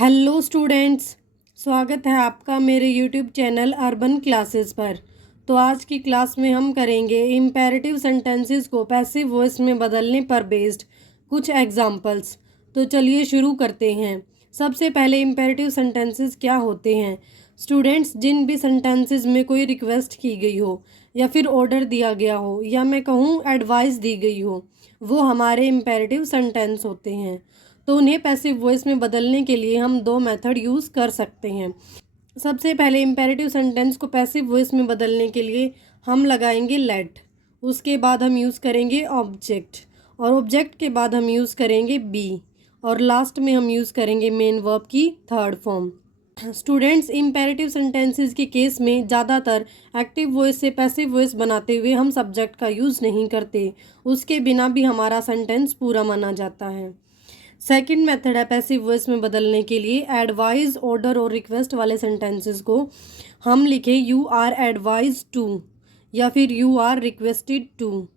Hello students, स्वागत है आपका मेरे यूट्यूब चैनल अर्बन क्लासेस पर। तो आज की क्लास में हम करेंगे इम्पेरेटिव सेंटेंसेस को पैसिव वॉइस में बदलने पर बेस्ड कुछ एग्जांपल्स। तो चलिए शुरू करते हैं। सबसे पहले इम्पेरेटिव सेंटेंसेस क्या होते हैं? स्टूडेंट्स, जिन भी सेंटेंसेस में कोई रिक्वेस्ट की गई हो या फिर ऑर्डर दिया गया हो या मैं कहूँ एडवाइस दी गई हो, वो हमारे इम्पेरेटिव सेंटेंस होते हैं। तो उन्हें पैसिव वॉइस में बदलने के लिए हम दो मेथड यूज़ कर सकते हैं। सबसे पहले इम्पेरेटिव सेंटेंस को पैसिव वॉइस में बदलने के लिए हम लगाएंगे लेट, उसके बाद हम यूज़ करेंगे ऑब्जेक्ट, और ऑब्जेक्ट के बाद हम यूज़ करेंगे बी, और लास्ट में हम यूज़ करेंगे मेन वर्ब की third form. Students, imperative sentences के केस में ज़्यादातर एक्टिव वॉइस से पैसिव वॉइस बनाते हुए हम सब्जेक्ट का यूज़ नहीं करते, उसके बिना भी हमारा सेंटेंस पूरा माना जाता है। सेकंड मेथड है पैसिव वॉइस में बदलने के लिए। एडवाइज, ऑर्डर और रिक्वेस्ट वाले सेंटेंसेस को हम लिखें यू आर एडवाइज टू, या फिर यू आर रिक्वेस्टेड टू,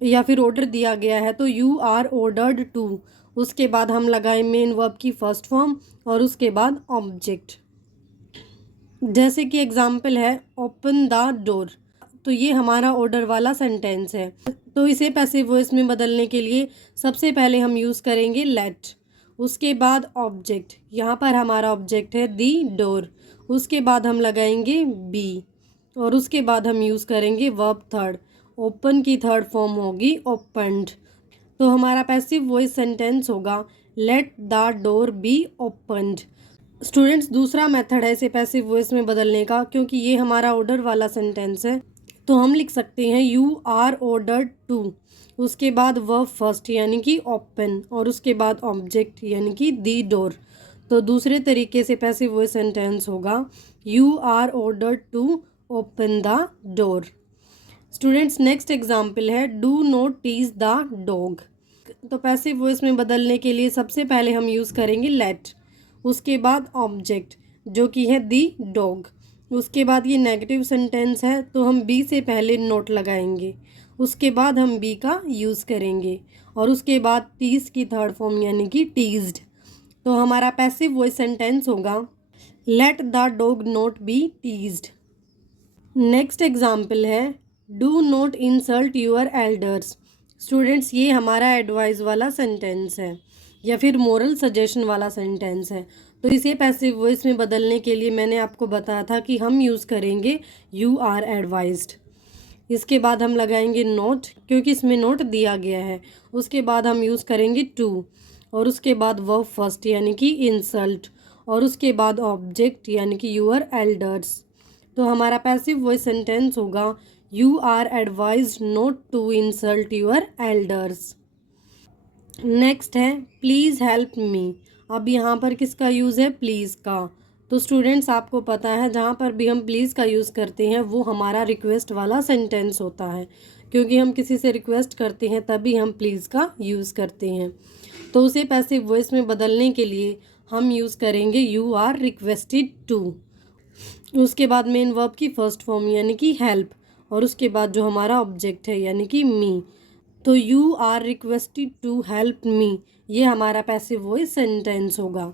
या फिर ऑर्डर दिया गया है तो यू आर ऑर्डर्ड टू। उसके बाद हम लगाएं मेन वर्ब की फर्स्ट फॉर्म और उसके बाद ऑब्जेक्ट। जैसे कि एग्जाम्पल है ओपन द डोर, तो ये हमारा ऑर्डर वाला सेंटेंस है। तो इसे पैसिव वॉइस में बदलने के लिए सबसे पहले हम यूज़ करेंगे लेट, उसके बाद ऑब्जेक्ट, यहाँ पर हमारा ऑब्जेक्ट है दी डोर, उसके बाद हम लगाएंगे बी, और उसके बाद हम यूज़ करेंगे वर्ब थर्ड। ओपन की थर्ड फॉर्म होगी ओपन्ड। तो हमारा पैसिव वॉइस सेंटेंस होगा let the door be opened. Students, दूसरा मेथड है इसे पैसिव वॉइस में बदलने का। क्योंकि ये हमारा ऑर्डर वाला सेंटेंस है तो हम लिख सकते हैं यू आर ऑर्डर्ड टू, उसके बाद वर्ब फर्स्ट यानी कि ओपन, और उसके बाद ऑब्जेक्ट यानी कि दी डोर। तो दूसरे तरीके से पैसिव वॉइस सेंटेंस होगा you are ordered to open the door. Students, next example है do not tease the dog. तो पैसिव वॉइस में बदलने के लिए सबसे पहले हम यूज़ करेंगे लेट, उसके बाद ऑब्जेक्ट जो कि है दी डॉग, उसके बाद ये नेगेटिव सेंटेंस है तो हम बी से पहले नोट लगाएंगे, उसके बाद हम बी का यूज़ करेंगे, और उसके बाद टीज की थर्ड फॉर्म यानी कि टीज्ड। तो हमारा पैसिव वॉइस सेंटेंस होगा let the dog not be teased. Next example है do not insult your elders. Students, ये हमारा एडवाइस वाला सेंटेंस है या फिर मोरल सजेशन वाला सेंटेंस है। तो इसे पैसिव वॉइस में बदलने के लिए मैंने आपको बताया था कि हम यूज़ करेंगे यू आर एडवाइज्ड, इसके बाद हम लगाएंगे नोट क्योंकि इसमें नोट दिया गया है, उसके बाद हम यूज़ करेंगे टू, और उसके बाद वर्ब फर्स्ट यानी कि इंसल्ट, और उसके बाद ऑब्जेक्ट यानी कि यूअर एल्डर्स। तो हमारा पैसिव वॉइस सेंटेंस होगा you are advised not to insult your elders. Next है प्लीज़ हेल्प मी। अब यहाँ पर किसका यूज़ है? प्लीज़ का। तो स्टूडेंट्स, आपको पता है जहाँ पर भी हम प्लीज़ का यूज़ करते हैं वो हमारा रिक्वेस्ट वाला सेंटेंस होता है, क्योंकि हम किसी से रिक्वेस्ट करते हैं तभी हम प्लीज़ का यूज़ करते हैं। तो उसे पैसिव वॉइस में बदलने के लिए हम यूज़ करेंगे यू आर रिक्वेस्टेड टू, उसके बाद मेन वर्ब की फर्स्ट फॉर्म यानी कि हेल्प, और उसके बाद जो हमारा ऑब्जेक्ट है यानी कि मी। तो you are requested to help me, ये हमारा पैसिव वॉइस सेंटेंस होगा।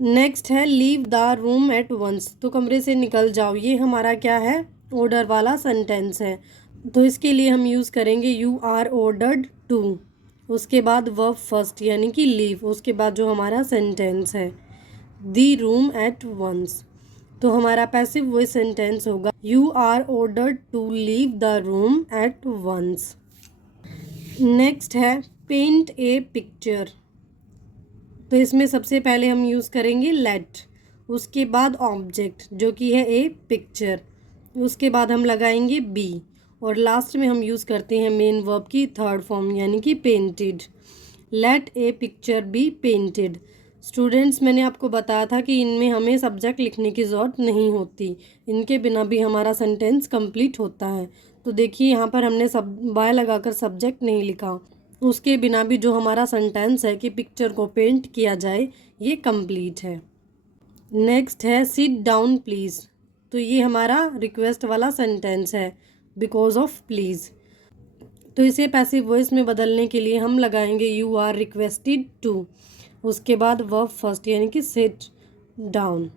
नेक्स्ट है leave the room at once. तो कमरे से निकल जाओ, ये हमारा क्या है? ऑर्डर वाला सेंटेंस है। तो इसके लिए हम यूज़ करेंगे यू आर ऑर्डर्ड टू, उसके बाद वर्ब फर्स्ट यानी कि लीव, उसके बाद जो हमारा सेंटेंस है द रूम एट वंस। तो हमारा पैसिव वॉइस सेंटेंस होगा you are ordered to leave the room at once. Next है पेंट ए पिक्चर। तो इसमें सबसे पहले हम यूज़ करेंगे लेट, उसके बाद ऑब्जेक्ट जो कि है ए पिक्चर, उसके बाद हम लगाएंगे बी, और लास्ट में हम यूज़ करते हैं मेन वर्ब की थर्ड फॉर्म यानी कि painted. Let a picture be painted. Students, मैंने आपको बताया था कि इनमें हमें सब्जेक्ट लिखने की ज़रूरत नहीं होती, इनके बिना भी हमारा सेंटेंस कंप्लीट होता है। तो देखिए यहाँ पर हमने सब बाय लगाकर सब्जेक्ट नहीं लिखा, उसके बिना भी जो हमारा सेंटेंस है कि पिक्चर को पेंट किया जाए ये कंप्लीट है। नेक्स्ट है सिट डाउन प्लीज़। तो ये हमारा रिक्वेस्ट वाला सेंटेंस है बिकॉज ऑफ प्लीज़। तो इसे पैसिव वॉइस में बदलने के लिए हम लगाएंगे यू आर रिक्वेस्टेड टू, उसके बाद वर्ब फर्स्ट यानी कि सिट डाउन।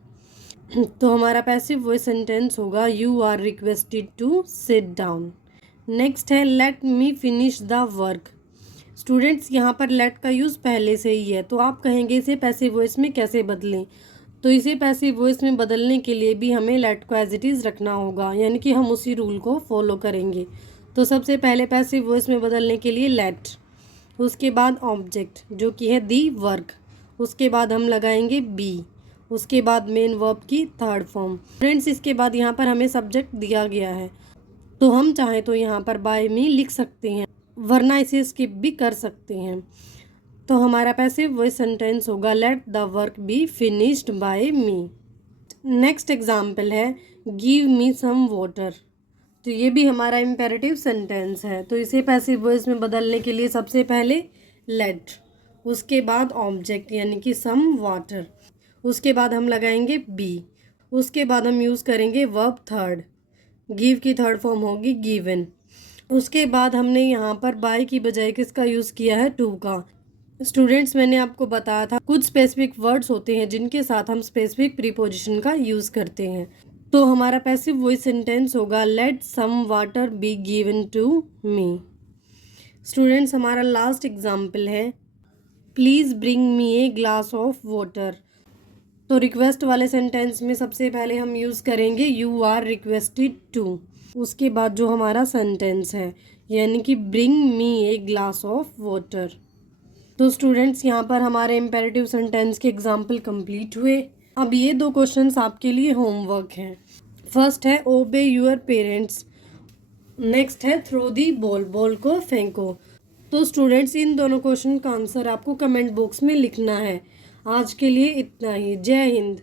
तो हमारा पैसिव वॉइस सेंटेंस होगा you are requested to sit down. Next है let me finish the work. Students यहाँ पर लेट का यूज़ पहले से ही है, तो आप कहेंगे इसे पैसिव वॉइस में कैसे बदलें। तो इसे पैसिव वॉइस में बदलने के लिए भी हमें लेट को एज इट इज़ रखना होगा, यानी कि हम उसी रूल को फॉलो करेंगे। तो सबसे पहले पैसिव वॉइस में बदलने के लिए लेट, उसके बाद ऑब्जेक्ट जो कि है दी वर्क, उसके बाद हम लगाएंगे बी, उसके बाद मेन वर्ब की थर्ड फॉर्म। फ्रेंड्स इसके बाद यहाँ पर हमें सब्जेक्ट दिया गया है, तो हम चाहें तो यहाँ पर बाय मी लिख सकते हैं, वरना इसे स्किप भी कर सकते हैं। तो हमारा पैसिव वॉइस सेंटेंस होगा let the work be finished by me. Next example है गिव मी सम वाटर। तो ये भी हमारा इम्पेरेटिव सेंटेंस है, तो इसे पैसिव वॉइस में बदलने के लिए सबसे पहले लेट, उसके बाद ऑब्जेक्ट यानी कि सम वाटर, उसके बाद हम लगाएंगे बी, उसके बाद हम यूज़ करेंगे वर्ब थर्ड, गिव की थर्ड फॉर्म होगी गिवन। उसके बाद हमने यहाँ पर बाय की बजाय किसका यूज़ किया है, टू का। स्टूडेंट्स मैंने आपको बताया था कुछ स्पेसिफिक वर्ड्स होते हैं जिनके साथ हम स्पेसिफिक प्रीपोजिशन का यूज़ करते हैं। तो हमारा पैसिव वॉइस सेंटेंस होगा let some water be given to me. Students हमारा लास्ट एग्जाम्पल है please bring me a glass of water. तो रिक्वेस्ट वाले सेंटेंस में सबसे पहले हम यूज़ करेंगे यू आर रिक्वेस्टेड टू, उसके बाद जो हमारा सेंटेंस है यानी कि bring me a glass of water. तो स्टूडेंट्स यहाँ पर हमारे इम्पेरेटिव सेंटेंस के एग्जाम्पल कंप्लीट हुए। अब ये दो क्वेश्चंस आपके लिए होमवर्क हैं। फर्स्ट है ओबे यूर पेरेंट्स, नेक्स्ट है थ्रो दी बॉल, बॉल को फेंको। तो स्टूडेंट्स इन दोनों क्वेश्चन का आंसर आपको कमेंट बॉक्स में लिखना है। आज के लिए इतना ही। जय हिंद।